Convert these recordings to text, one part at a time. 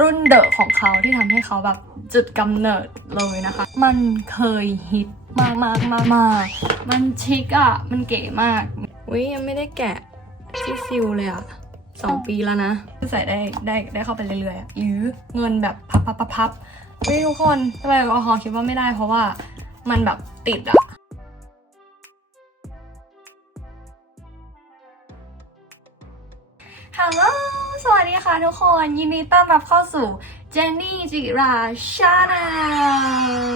รุ่นเดอะของเขาที่ทำให้เขาแบบจุดกำเนิดเลยนะคะ มันเคยฮิตมากมากมากมากมันชิคอะมันเก๋มากอุ้ยยังไม่ได้แกะที่ซิลเลยอะสองปีแล้วนะใส่ได้ได้ได้เข้าไปเรื่อยๆอะหรือเงินแบบพับพับพับพับเฮ้ยทุกคนทำไมแอลกอฮอล์คิดว่าไม่ได้เพราะว่ามันแบบติดอะฮัลโหล สวัสดีค่ะทุกคนยินดีต้อนรับเข้าสู่เจนนี่จิราชาแน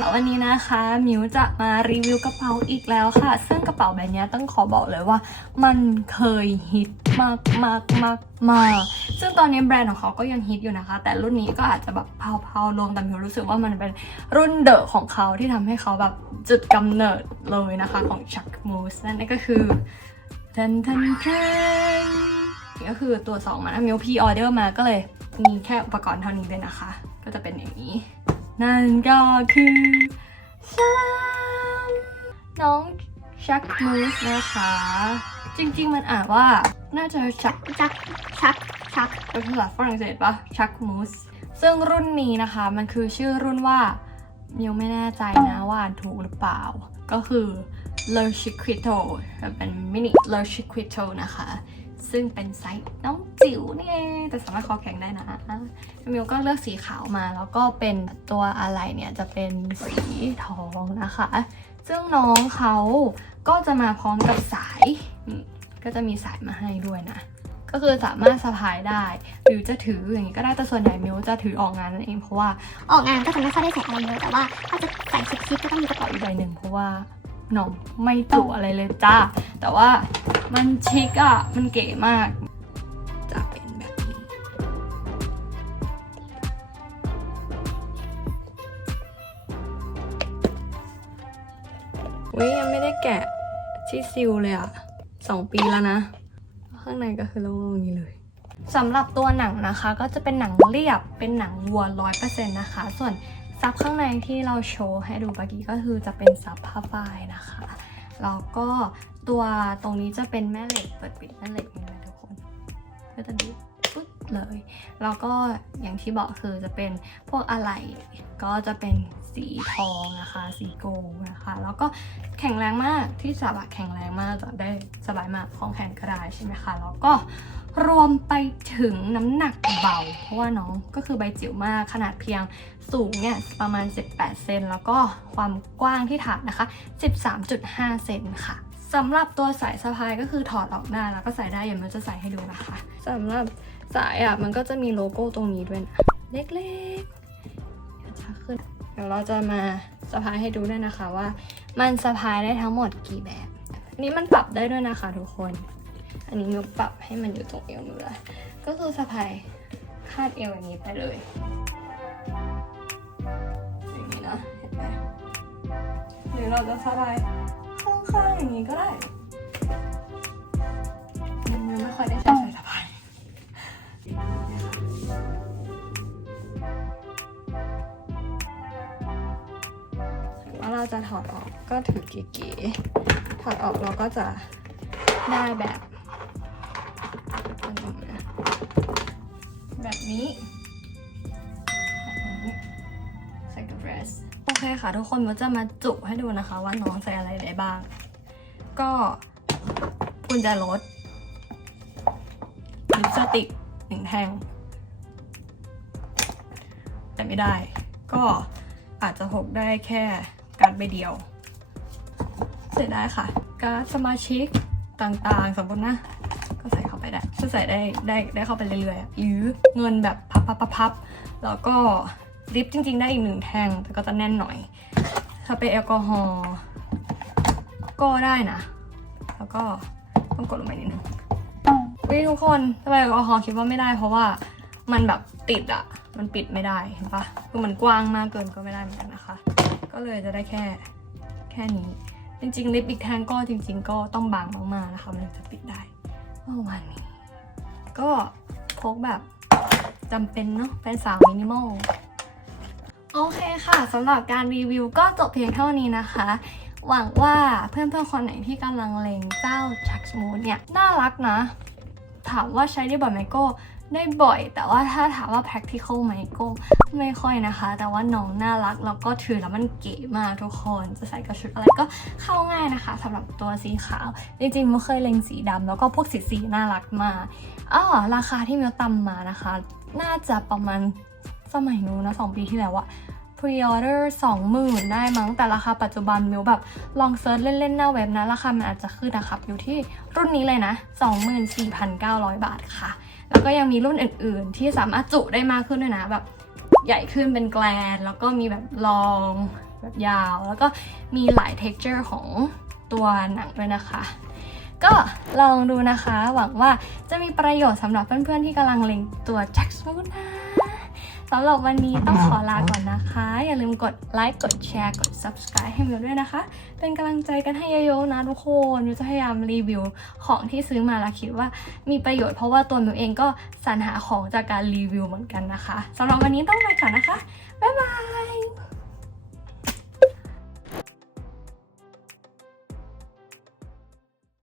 ลวันนี้นะคะมิวจะมารีวิวกระเป๋าอีกแล้วค่ะ ซึ่งกระเป๋าแบบนี้ต้องขอบอกเลยว่า มันเคยฮิตมากมากมากมากซึ่งตอนนี้แบรนด์ของเขาก็ยังฮิตอยู่นะคะ แต่รุ่นนี้ก็อาจจะแบบเผาๆลงแต่มิวรู้สึกว่ามันเป็นรุ่นเดอะของเขาที่ทำให้เขาแบบจุดกำเนิดเลยนะคะของชักมูสนั่นก็คือทันทันทัน ก็คือตัวสองมานะมิวพีออเดอร์มาก็เลยมีแค่อุปกรณ์เท่านี้เลยนะคะ ก็จะเป็นอย่างนี้ นั่นก็คือชาลามน้องชักมูสนะคะ จริงๆมันอ่านว่าน่าจะชักชักชักชักเป็นภาษาฝรั่งเศสปะชักมูสซึ่งรุ่นนี้นะคะมันคือชื่อรุ่นว่ามิวไม่แน่ใจนะว่าอ่านถูกหรือเปล่า ก็คือ l e r c h i q u i t o เป็นมินิ l e r c h i q u i t o นะคะ ซึ่งเป็นไซส์น้องจิ๋วนี่เองแต่สามารถคอแข็งได้นะมิวก็เลือกสีขาวมา แล้วก็เป็นตัวอะไรเนี่ยจะเป็นสีทองนะคะ ซึ่งน้องเขาก็จะมาพร้อมกับสายก็จะมีสายมาให้ด้วยนะก็คือสามารถสะพายได้หรือจะถืออย่างนี้ก็ได้แต่ส่วนใหญ่มิวจะถือออกงานนั่นเองเพราะว่าออกงานก็จะไม่ค่อยได้ใส่อะไรเยอะแต่ว่าถ้าจะใส่ชิคๆก็ต้องมีกระเป๋าอีกใบหนึ่งเพราะว่าน่อมไม่จุอะไรเลยจ้าแต่ว่า มันชิคอะมันเก๋มาก จะเป็นแบบนี้ อุ้ยยังไม่ได้แกะที่ซิลเลยอะสองปีแล้วนะ ข้างในก็คือโล่งๆอย่างนี้เลยสำหรับตัวหนังนะคะก็จะเป็นหนังเรียบเป็นหนังวัวร้อยเปอร์เซ็นต์นะคะ ส่วนซับข้างในที่เราโชว์ให้ดูเมื่อกี้ก็คือจะเป็นซับผ้าฝ้ายนะคะ แล้วก็ตัวตรงนี้จะเป็นแม่เหล็กเปิดปิดแม่เหล็กนี่นะทุกคนก็จะดูปึ๊บเลยแล้วก็อย่างที่บอกคือจะเป็นพวกอะไหล่ก็จะเป็นสีทองนะคะ สีโกล์นะคะ แล้วก็แข็งแรงมากที่จับอะแข็งแรงมากจะได้สบายมากของแข็งก็ได้ใช่ไหมคะแล้วก็ รวมไปถึงน้ำหนักเบา เพราะว่าน้องก็คือใบจิ๋วมากขนาดเพียงสูงเนี่ยประมาณ 18 เซนแล้วก็ความกว้างที่ถาดนะคะ 13.5 เซนค่ะสำหรับตัวสายสะพายก็คือถอดออกได้แล้วก็ใส่ได้อย่างมันจะใส่ให้ดูนะคะสำหรับสายอะมันก็จะมีโลโก้ตรงนี้ด้วยนะเล็กๆเดี๋ยวจะขึ้น เดี๋ยวเราจะมาสะพายให้ดูด้วยนะคะว่า มันสะพายได้ทั้งหมดกี่แบบอันนี้มันปรับได้ด้วยนะคะทุกคน อันนี้มิวปรับให้มันอยู่ตรงเอวหนูเลยก็คือสะพายคาดเอวอย่างนี้ไปเลยอย่างนี้นะเห็นไหมหรือเราจะสะพายข้างๆอย่างนี้ก็ได้ยังไม่ค่อยได้ใช้สายสะพายว่าเราจะถอดออกก็ถือเก๋ๆถอดออกเราก็จะได้แบบ แบบนี้ใส่กับเดรสโอเคค่ะ ทุกคนมันจะมาจุให้ดูนะคะว่าน้องใส่อะไรได้บ้าง ก็กุญแจรถลิปสติกหนึ่งแท่งแต่ไม่ได้ ก็อาจจะพกได้แค่การดใบเดียวใส่ได้ค่ะ การสมาชิกต่างๆ สมมตินะ จะใส่ได้ได้ได้เข้าไปเรื่อยๆ หรือเงินแบบพับพับพับพับแล้วก็ลิปจริง ๆ ได้อีกหนึ่งแท่งแต่ก็จะแน่นหน่อยถ้าเป็นแอลกอฮอล์ก็ได้นะ แล้วก็ต้องกดลงไปนิดนึงเฮ้ยทุกคนทำไมแอลกอฮอล์คิดว่าไม่ได้เพราะว่ามันแบบติดอะมันปิดไม่ได้เห็นปะคือมันกว้างมากเกินก็ไม่ได้เหมือนกันนะคะ ก็เลยจะได้แค่แค่นี้ จริงๆลิปอีกแท่งก็จริง ๆ ก็ต้องบางมากๆนะคะ มันจะปิดได้ประมาณนี้ ก็พกแบบจำเป็นเนาะเป็นสาวมินิมอลโอเคค่ะสำหรับการรีวิวก็จบเพียงเท่านี้นะคะ หวังว่าเพื่อนๆคนไหนที่กำลังเลงเจ้าชักสมูทเนี่ย น่ารักนะ ถามว่าใช้ได้บ่อยไหมก็ ได้บ่อย แต่ว่าถ้าถามว่า practical ไหมก็ไม่ค่อยนะคะ แต่ว่าน้องน่ารักแล้วก็ถือแล้วมันเก๋มากทุกคน จะใส่กับชุดอะไรก็เข้าง่ายนะคะสำหรับตัวสีขาว จริงๆมิวเคยเล็งสีดำแล้วก็พวกสีสีน่ารักมากอ๋อราคาที่มิวตำมานะคะ น่าจะประมาณสมัยนู้นนะสองปีที่แล้วอะ pre-order 20,000ได้มั้งแต่ราคาปัจจุบันมิวแบบลองเซิร์ชเล่นๆหน้าเว็บนะ ราคามันอาจจะขึ้นนะครับ อยู่ที่รุ่นนี้เลยนะ 24,900 บาทค่ะ แล้วก็ยังมีรุ่นอื่น ๆ ที่สามารถจุได้มากขึ้นด้วยนะแบบใหญ่ขึ้นเป็นแกลน แล้วก็มีแบบลองแบบยาว แล้วก็มีหลาย texture ของตัวหนังด้วยนะคะ ก็ลองดูนะคะ หวังว่าจะมีประโยชน์สำหรับเพื่อน ๆ ที่กำลังเล็งตัว Jack Smooth นะ สำหรับวันนี้ต้องขอลาก่อนนะคะ อย่าลืมกดไลค์ กดแชร์ กด subscribe ให้มิวด้วยนะคะ เป็นกำลังใจกันให้เยอะๆนะทุกคนมิวจะพยายามรีวิวของที่ซื้อมาแล้วคิดว่ามีประโยชน์เพราะว่าตัวมิวเองก็สรรหาของจากการรีวิวเหมือนกันนะคะสำหรับวันนี้ต้องไปก่อนนะคะ บ๊ายบาย